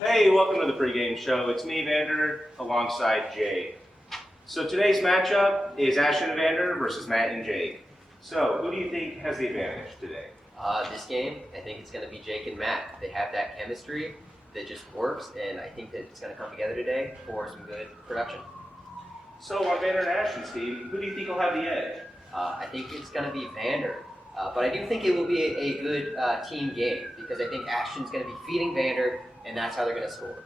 Hey, welcome to the pregame show. It's me, Vander, alongside Jake. So today's matchup is Ashton and Vander versus Matt and Jake. So who do you think has the advantage today? This game, I think it's going to be Jake and Matt. They have that chemistry that just works, and I think that it's going to come together today for some good production. So on Vander and Ashton's team, who do you think will have the edge? I think it's going to be Vander, but I do think it will be a good team game because I think Ashton's going to be feeding Vander, and that's how they're going to score.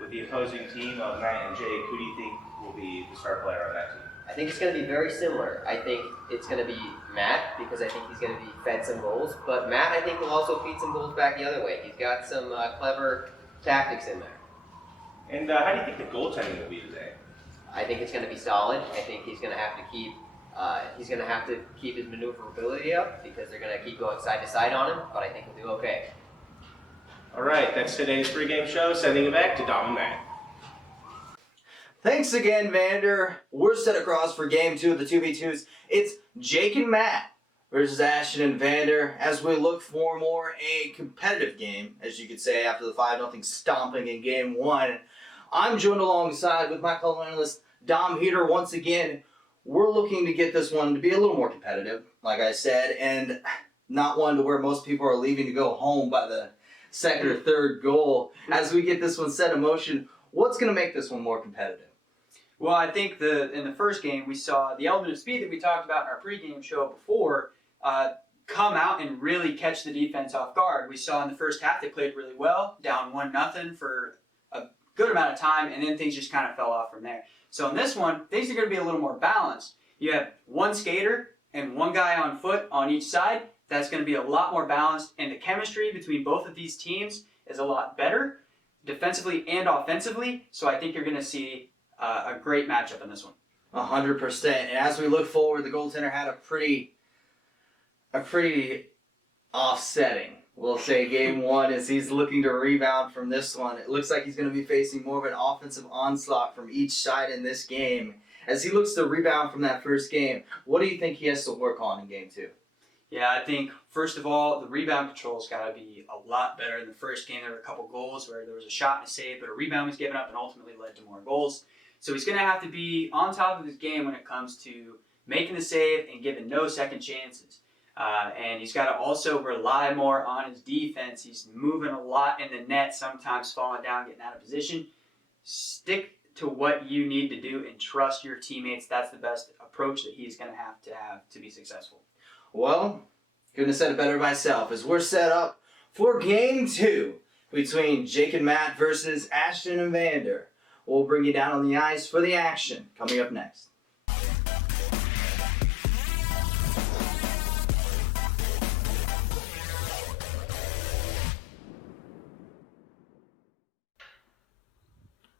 With the opposing team of Matt and Jake, who do you think will be the star player on that team? I think it's going to be very similar. I think it's going to be Matt because I think he's going to be fed some goals, but Matt I think will also feed some goals back the other way. He's got some clever tactics in there. And how do you think the goaltending will be today? I think it's going to be solid. I think he's going to have to keep his maneuverability up because they're going to keep going side to side on him, but I think he'll do okay. All right, that's today's pregame show. Sending it back to Dom and Matt. Thanks again, Vander. We're set across for game 2 of the 2v2s. It's Jake and Matt versus Ashton and Vander as we look for a competitive game, as you could say, after the 5-0 stomping in game 1. I'm joined alongside with my color analyst, Dom Heater. Once again, we're looking to get this one to be a little more competitive, like I said, and not one to where most people are leaving to go home by the second or third goal. As we get this one set in motion, what's going to make this one more competitive? Well, I think in the first game we saw the element of speed that we talked about in our pregame show before come out and really catch the defense off guard. We saw in the first half they played really well, down 1-0 for a good amount of time, and then things just kind of fell off from there. So in this one, things are going to be a little more balanced. You have one skater and one guy on foot on each side. That's going to be a lot more balanced, and the chemistry between both of these teams is a lot better, defensively and offensively. So I think you're going to see a great matchup in this one. 100%. And as we look forward, the goaltender had a pretty offsetting, we'll say, game 1 as he's looking to rebound from this one. It looks like he's going to be facing more of an offensive onslaught from each side in this game. As he looks to rebound from that first game, what do you think he has to work on in game 2? Yeah, I think, first of all, the rebound control's got to be a lot better. In the first game, there were a couple goals where there was a shot and a save, but a rebound was given up and ultimately led to more goals. So he's going to have to be on top of his game when it comes to making the save and giving no second chances. And he's got to also rely more on his defense. He's moving a lot in the net, sometimes falling down, getting out of position. Stick to what you need to do and trust your teammates. That's the best approach that he's going to have to be successful. Well, couldn't have said it better myself as we're set up for game 2 between Jake and Matt versus Ashton and Vander. We'll bring you down on the ice for the action coming up next.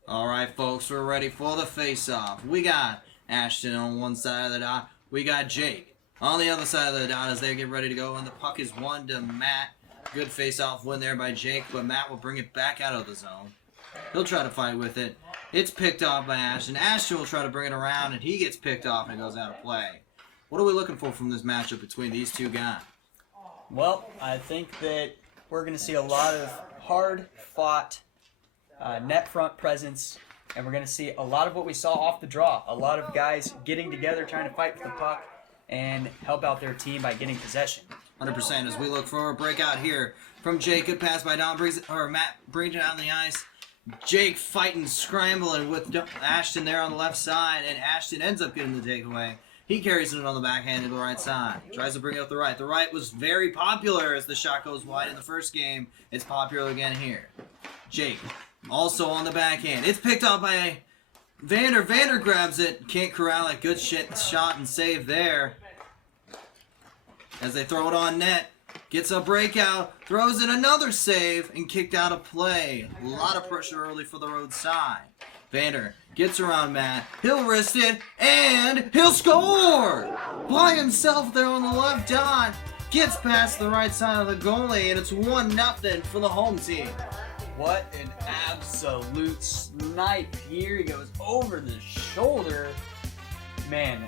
All right, folks, we're ready for the face-off. We got Ashton on one side of the dot. We got Jake on the other side of the dot as they get ready to go. And the puck is 1 to Matt. Good face-off win there by Jake, but Matt will bring it back out of the zone. He'll try to fight with it. It's picked off by Ashton. Ashton will try to bring it around, and he gets picked off and goes out of play. What are we looking for from this matchup between these two guys? Well, I think that we're going to see a lot of hard-fought net front presence, and we're going to see a lot of what we saw off the draw. A lot of guys getting together, trying to fight for the puck and help out their team by getting possession. 100% as we look for a breakout here from Jake. Good pass by Matt brings it out on the ice. Jake fighting, scrambling with Ashton there on the left side, and Ashton ends up getting the takeaway. He carries it on the backhand to the right side. Tries to bring it up the right. The right was very popular as the shot goes wide in the first game. It's popular again here. Jake also on the backhand. It's picked up by Vander. Vander grabs it. Can't corral it. Good shot and save there. As they throw it on net. Gets a breakout, throws in another save, and kicked out of play. A lot of pressure early for the road side. Vander gets around Matt. He'll wrist it, and he'll score! By himself there on the left dot. Gets past the right side of the goalie, and it's 1-0 for the home team. What an absolute snipe. Here he goes over the shoulder. Man,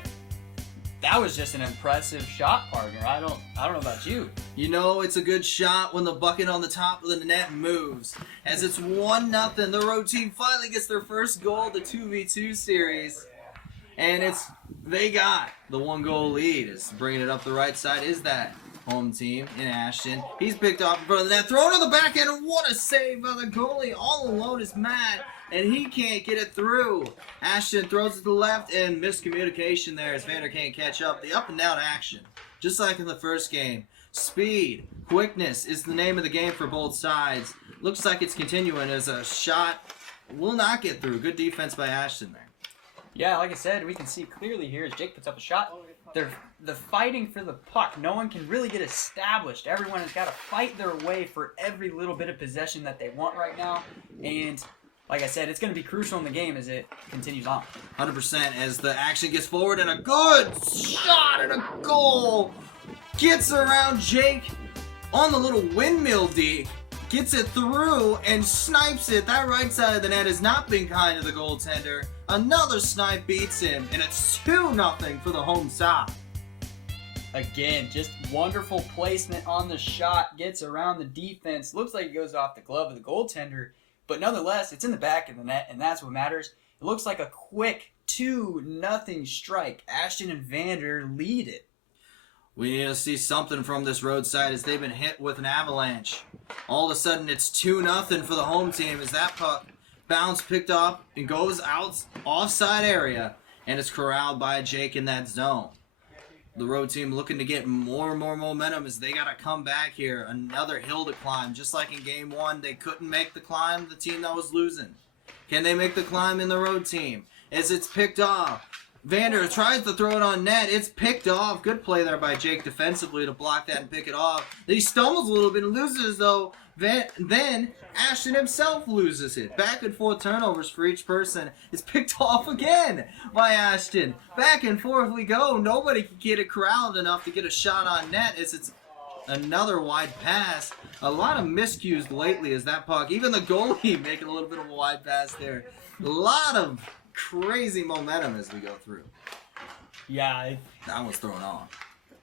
that was just an impressive shot, partner. I don't know about you. You know it's a good shot when the bucket on the top of the net moves. As it's 1-0, the road team finally gets their first goal of the 2v2 series. And they got the 1-goal lead. As bringing it up the right side is that home team in Ashton. He's picked off in front of the net, thrown on the backhand, and what a save by the goalie. All alone is Matt, and he can't get it through. Ashton throws it to the left, and miscommunication there as Vander can't catch up. The up and down action, just like in the first game. Speed, quickness is the name of the game for both sides. Looks like it's continuing as a shot will not get through. Good defense by Ashton there. Yeah, like I said, we can see clearly here as Jake puts up a shot. They're fighting for the puck. No one can really get established. Everyone has got to fight their way for every little bit of possession that they want right now. And like I said, it's going to be crucial in the game as it continues on. 100% as the action gets forward, and a good shot and a goal. Gets around Jake on the little windmill deke. Gets it through and snipes it. That right side of the net has not been kind to the goaltender. Another snipe beats him, and it's 2-0 for the home side. Again, just wonderful placement on the shot. Gets around the defense. Looks like it goes off the glove of the goaltender. But nonetheless, it's in the back of the net, and that's what matters. It looks like a quick 2-0 strike. Ashton and Vander lead it. We need to see something from this roadside as they've been hit with an avalanche. All of a sudden, it's 2-0 for the home team as that puck bounce picked up and goes out offside area, and it's corralled by Jake in that zone. The road team looking to get more and more momentum as they got to come back here. Another hill to climb. Just like in game one, they couldn't make the climb, the team that was losing. Can they make the climb in the road team? As it's picked off. Vander tries to throw it on net. It's picked off. Good play there by Jake defensively to block that and pick it off. He stumbles a little bit and loses though. Then Ashton himself loses it. Back and forth turnovers for each person. It's picked off again by Ashton. Back and forth we go. Nobody can get it corralled enough to get a shot on net as it's another wide pass. A lot of miscues lately as that puck. Even the goalie making a little bit of a wide pass there. A lot of crazy momentum as we go through. Yeah, That one's thrown on.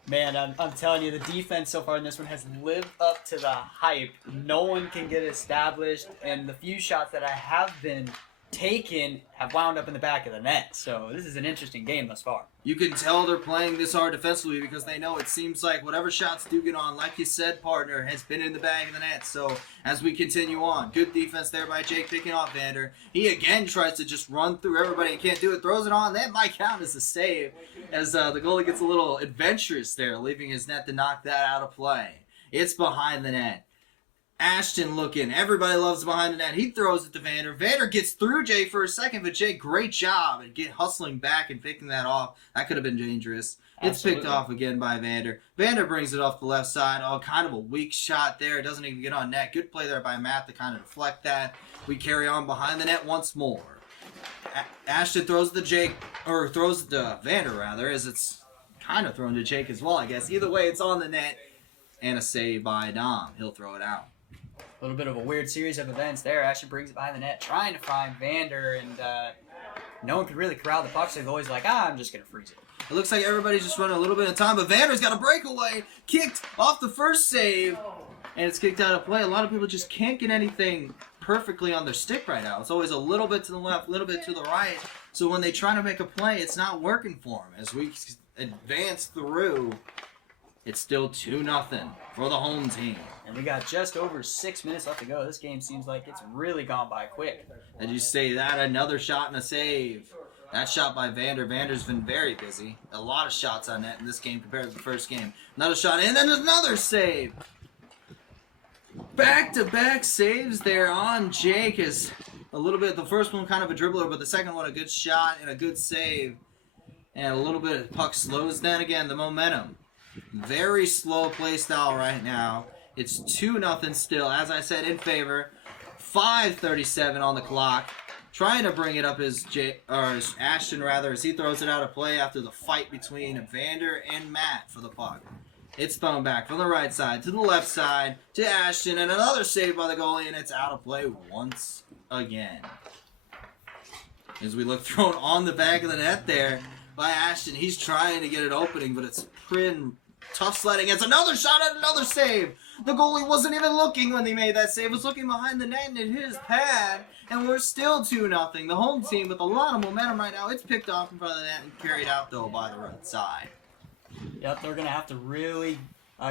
man, I'm telling you, the defense so far in this one has lived up to the hype. No one can get established, and the few shots that I have been taken have wound up in the back of the net. So this is an interesting game thus far. You can tell they're playing this hard defensively because they know it seems like whatever shots do get on, like you said, partner, has been in the back of the net. So as we continue on, good defense there by Jake picking off Vander. He again tries to just run through everybody and can't do it. Throws it on. That might count as a save as the goalie gets a little adventurous there, leaving his net to knock that out of play. It's behind the net. Ashton looking. Everybody loves behind the net. He throws it to Vander. Vander gets through Jay for a second, but Jay, great job at hustling back and picking that off. That could have been dangerous. It's picked off again by Vander. Vander brings it off the left side. Oh, kind of a weak shot there. It doesn't even get on net. Good play there by Matt to kind of deflect that. We carry on behind the net once more. Ashton throws it to Vander rather, as it's kind of thrown to Jake as well, I guess. Either way, it's on the net. And a save by Dom. He'll throw it out. A little bit of a weird series of events there. Ashton brings it behind the net, trying to find Vander, and no one could really corral the puck, so the goalie's like, I'm just going to freeze it. It looks like everybody's just running a little bit of time, but Vander's got a breakaway, kicked off the first save, and it's kicked out of play. A lot of people just can't get anything perfectly on their stick right now. It's always a little bit to the left, a little bit to the right, so when they try to make a play, it's not working for them. As we advance through, it's still 2-0 for the home team. And we got just over 6 minutes left to go. This game seems like it's really gone by quick. Did you say that? Another shot and a save. That shot by Vander. Vander's been very busy. A lot of shots on net in this game compared to the first game. Another shot, and then another save. Back-to-back saves there on Jake. Is a little bit, the first one kind of a dribbler, but the second one a good shot and a good save. And a little bit of puck slows down again, the momentum. Very slow play style right now. It's 2-0 still, as I said, in favor. 5:37 on the clock. Trying to bring it up is Ashton rather, as he throws it out of play after the fight between Vander and Matt for the puck. It's thrown back from the right side to the left side to Ashton, and another save by the goalie, and it's out of play once again. As we look thrown on the back of the net there by Ashton, he's trying to get it opening, but it's tough sledding. It's another shot and another save. The goalie wasn't even looking when he made that save. Was looking behind the net and it hit his pad. And we're still 2-0. The home team with a lot of momentum right now. It's picked off in front of the net and carried out, though, by the right side. Yep, they're going to have to really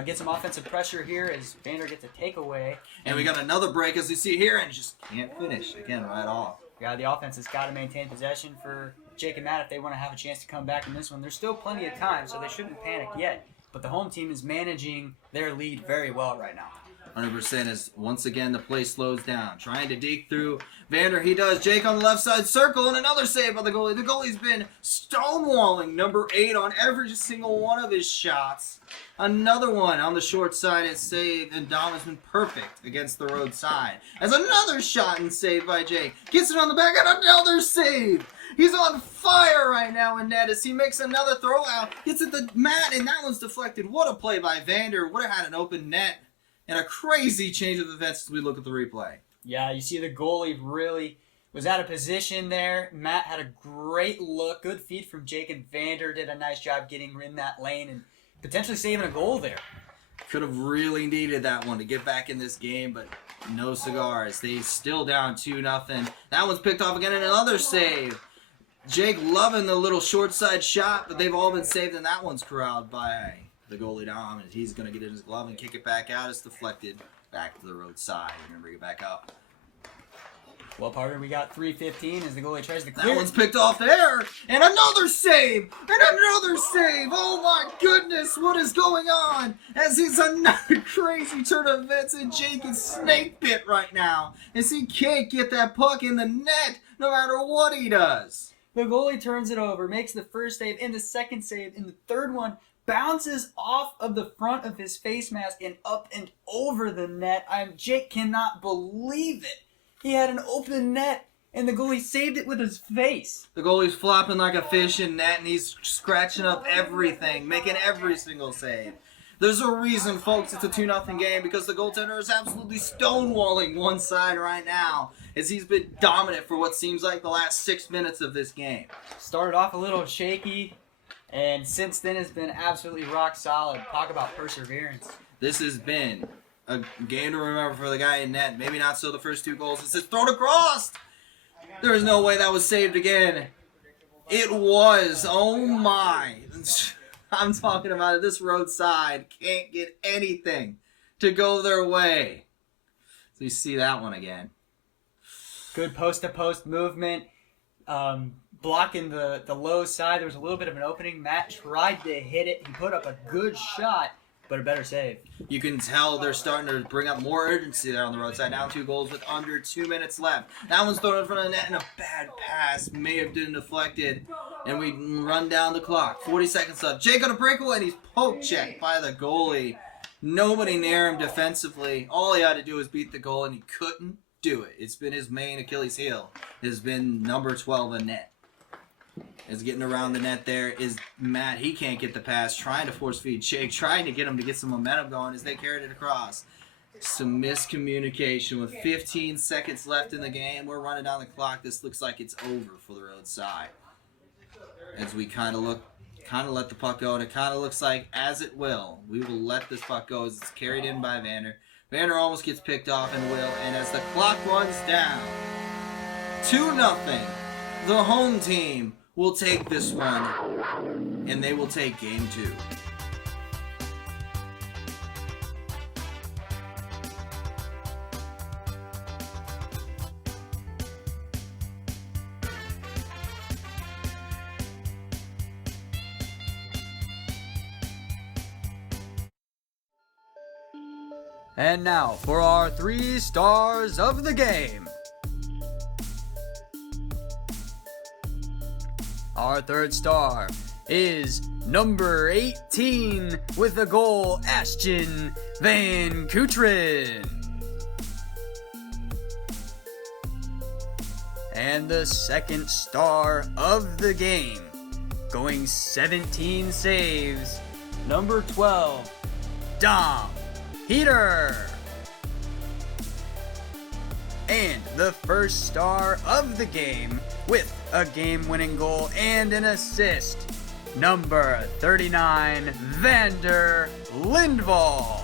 get some offensive pressure here as Vander gets a takeaway. And we got another break, as you see here, and just can't finish. Again, right off. Yeah, the offense has got to maintain possession for Jake and Matt if they want to have a chance to come back in this one. There's still plenty of time, so they shouldn't panic yet. But the home team is managing their lead very well right now. 100% as once again the play slows down. Trying to dig through Vander. He does. Jake on the left side circle and another save by the goalie. The goalie's been stonewalling number 8 on every single one of his shots. Another one on the short side is saved, and Dom has been perfect against the road side. As another shot and save by Jake. Gets it on the back and another save. He's on fire right now in net as he makes another throw out. Gets it to Matt, and that one's deflected. What a play by Vander. Would have had an open net. And a crazy change of events as we look at the replay. Yeah, you see the goalie really was out of position there. Matt had a great look. Good feed from Jake, and Vander did a nice job getting in that lane and potentially saving a goal there. Could have really needed that one to get back in this game, but no cigars. They still down 2-0. That one's picked off again and another save. Jake loving the little short side shot, but they've all been saved, and that one's corralled by the goalie Dom, and he's going to get in his glove and kick it back out. It's deflected back to the road side. We're going to bring it back up. Well, partner, we got 3:15 as the goalie tries to clear. That one's picked off there, and another save, and another save. Oh my goodness, what is going on? As it's another crazy turn of events, and Jake is snake bit right now, as he can't get that puck in the net no matter what he does. The goalie turns it over, makes the first save, and the second save, and the third one bounces off of the front of his face mask and up and over the net. Jake cannot believe it. He had an open net, and the goalie saved it with his face. The goalie's flopping like a fish in net, and he's scratching up everything, making every single save. There's a reason, folks, it's a 2-0 game, because the goaltender is absolutely stonewalling one side right now, as he's been dominant for what seems like the last 6 minutes of this game. Started off a little shaky, and since then has been absolutely rock solid. Talk about perseverance. This has been a game to remember for the guy in net. Maybe not so the first 2 goals. It's just thrown across. There is no way that was saved again. It was. Oh my. I'm talking about it. This roadside can't get anything to go their way. So you see that one again. Good post-to-post movement. Blocking the low side. There was a little bit of an opening. Matt tried to hit it. He put up a good shot, but a better save. You can tell they're starting to bring up more urgency there on the roadside. Now 2 goals with under 2 minutes left. That one's thrown in front of the net, and a bad pass may have been deflected. And we run down the clock. 40 seconds left. Jake on a breakaway, and he's poke checked by the goalie. Nobody near him defensively. All he had to do was beat the goal, and he couldn't do it. It's been his main Achilles heel. Has been number 12 in net. Is getting around the net there is Matt. He can't get the pass. Trying to force feed Jake. Trying to get him to get some momentum going as they carried it across. Some miscommunication with 15 seconds left in the game. We're running down the clock. This looks like it's over for the roadside. As we kind of let the puck go, and it kind of looks like, as it will, we will let this puck go as it's carried in by Vander. Vander almost gets picked off and will, and as the clock runs down, 2-0, the home team will take this one, and they will take game 2. And now for our 3 stars of the game. Our 3rd star is number 18 with the goal, Ashton Van Coutren. And the 2nd star of the game, going 17 saves, number 12, Dom Peter. And the 1st star of the game with a game-winning goal and an assist, number 39, Vander Lindvall.